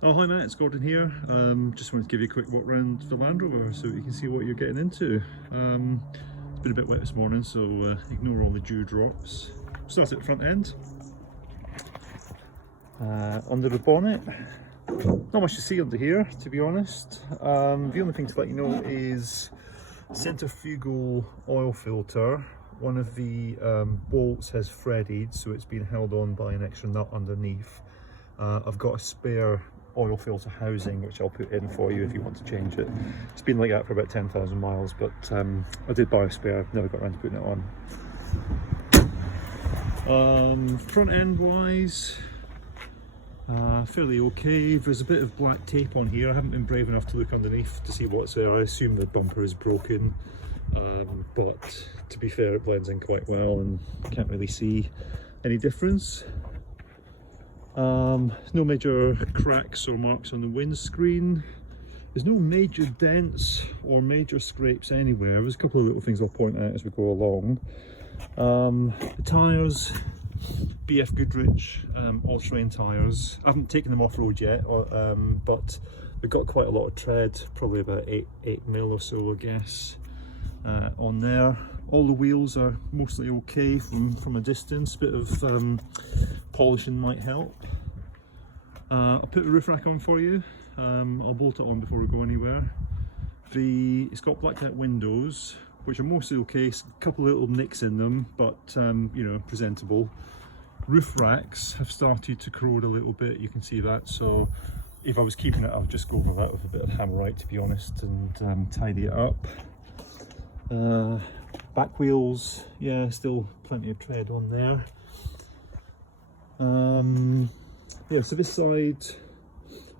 Oh hi Matt, it's Gordon here. Just wanted to give you a quick walk around the Land Rover so you can see what you're getting into. It's been a bit wet this morning, so ignore all the dew drops. Start at the front end. Under the bonnet, not much to see under here, to be honest. The only thing to let you know is centrifugal oil filter. One of the bolts has threaded, so it's been held on by an extra nut underneath. I've got a spare oil filter housing which I'll put in for you if you want to change it. It's been like that for about 10,000 miles, but I did buy a spare. I've never got around to putting it on. Front end wise, fairly okay. There's a bit of black tape on here. I haven't been brave enough to look underneath to see what's there. I assume the bumper is broken, but to be fair, it blends in quite well and can't really see any difference. No major cracks or marks on the windscreen. There's no major dents or major scrapes anywhere. There's a couple of little things I'll point out as we go along. The tyres, BF Goodrich all-terrain tyres. I haven't taken them off-road yet, but we've got quite a lot of tread, probably about 8 mil or so I guess, on there. All the wheels are mostly okay from a distance. A bit of polishing might help. I'll put the roof rack on for you. I'll bolt it on before we go anywhere. It's got blacked out windows, which are mostly okay. A couple of little nicks in them, but you know, presentable. Roof racks have started to corrode a little bit, you can see that. So if I was keeping it, I would just go over that with a bit of hammerite, to be honest, and tidy it up. Back wheels, yeah, still plenty of tread on there. Yeah, so this side,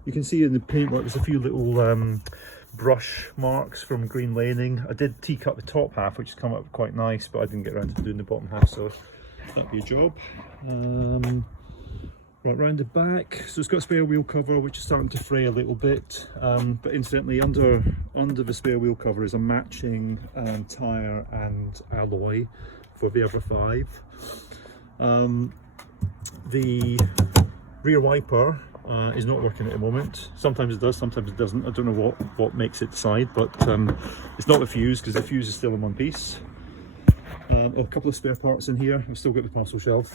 you can see in the paintwork there's a few little brush marks from green laning. I did teak up the top half, which has come up quite nice, but I didn't get around to doing the bottom half, so that'd be a job. Right, round the back, so it's got a spare wheel cover which is starting to fray a little bit, but incidentally under the spare wheel cover is a matching tyre and alloy for the other 5. The rear wiper is not working at the moment. Sometimes it does, sometimes it doesn't. I don't know what makes it decide, but it's not the fuse because the fuse is still in one piece. A couple of spare parts in here. I've still got the parcel shelf.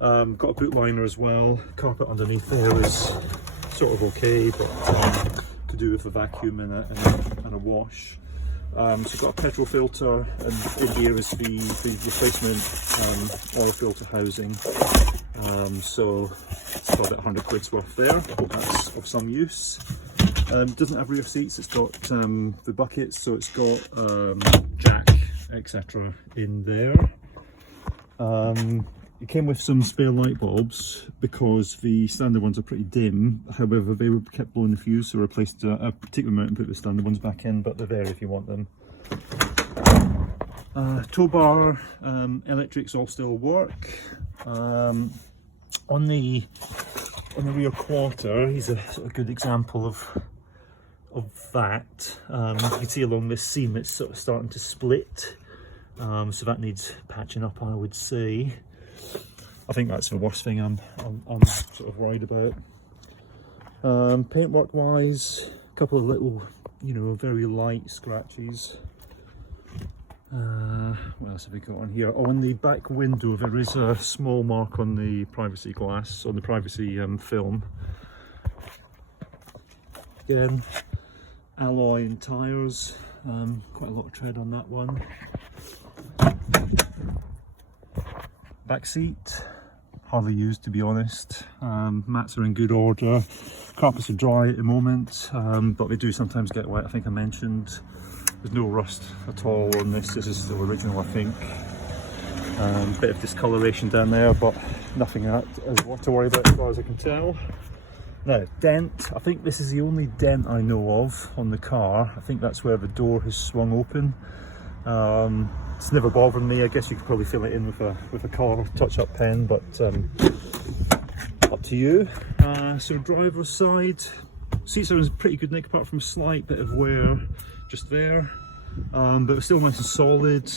Got a boot liner as well. Carpet underneath there is sort of okay, but to do with a vacuum and a wash. So I've got a petrol filter, and in here is the replacement oil filter housing. So it's got about 100 quid's worth there. Hope that's of some use. Doesn't have rear seats. It's got the buckets, so it's got jack, etc. in there. It came with some spare light bulbs because the standard ones are pretty dim. However, they kept blowing the fuse, so I replaced a particular amount and put the standard ones back in, but they're there if you want them. Tow bar, electrics all still work. On the rear quarter, here's a sort of good example of that. You can see along this seam it's sort of starting to split, so that needs patching up, I would say. I think that's the worst thing I'm sort of worried about. Paintwork wise, a couple of little, you know, very light scratches. What else have we got on here? Oh, on the back window there is a small mark on the privacy glass, on the privacy film. Again, alloy and tyres, quite a lot of tread on that one. Back seat, hardly used to be honest. Mats are in good order. Carpets are dry at the moment, but they do sometimes get wet. I think I mentioned there's no rust at all on this. This is still original, I think. Bit of discoloration down there, but nothing to worry about as far as I can tell. Now, dent. I think this is the only dent I know of on the car. I think that's where the door has swung open. It's never bothered me. I guess you could probably fill it in with a car touch-up pen, but up to you. So driver's side, seats are in pretty good nick apart from a slight bit of wear just there, but it's still nice and solid,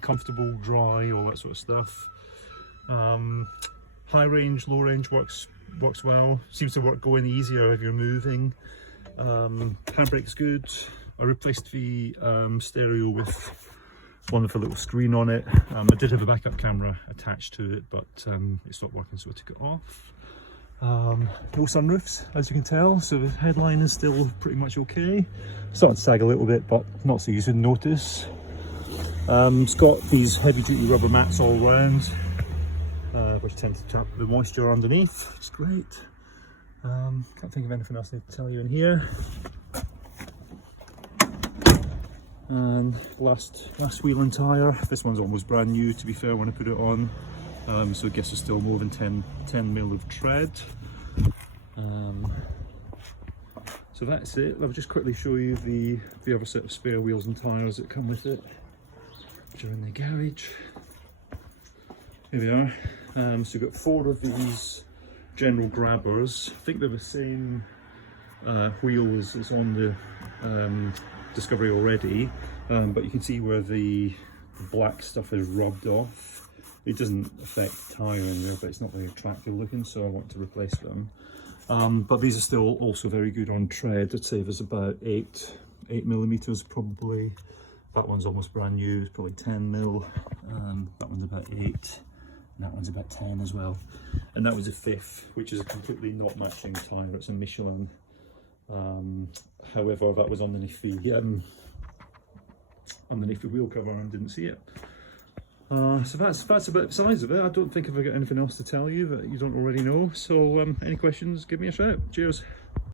comfortable, dry, all that sort of stuff. High range, low range works works well. Seems to work going easier if you're moving. Handbrake's good. I replaced the stereo with one with a little screen on it. I did have a backup camera attached to it, but it stopped working, so I took it off. No sunroofs, as you can tell, so the headline is still pretty much okay. Starting to sag a little bit, but not so you should notice. It's got these heavy duty rubber mats all around, which tend to trap the moisture underneath, which is great. Can't think of anything else I need to tell you in here. And last wheel and tyre. This one's almost brand new, to be fair, when I put it on. So I guess there's still more than 10 mil of tread. So that's it. I'll just quickly show you the other set of spare wheels and tyres that come with it, which are in the garage. Here they are. So we've got 4 of these general grabbers. I think they're the same wheels as on the Discovery already, but you can see where the black stuff is rubbed off. It doesn't affect tyre in there, but it's not very attractive looking, so I want to replace them. But these are still also very good on tread. I'd say there's about 8 millimeters probably. That one's almost brand new, it's probably 10 mil. That one's about 8, and that one's about 10 as well. And that was a 5th, which is a completely not matching tyre. It's a Michelin. However, that was underneath the wheel cover and didn't see it. So that's about the size of it. I don't think I've got anything else to tell you that you don't already know. So any questions, give me a shout. Cheers.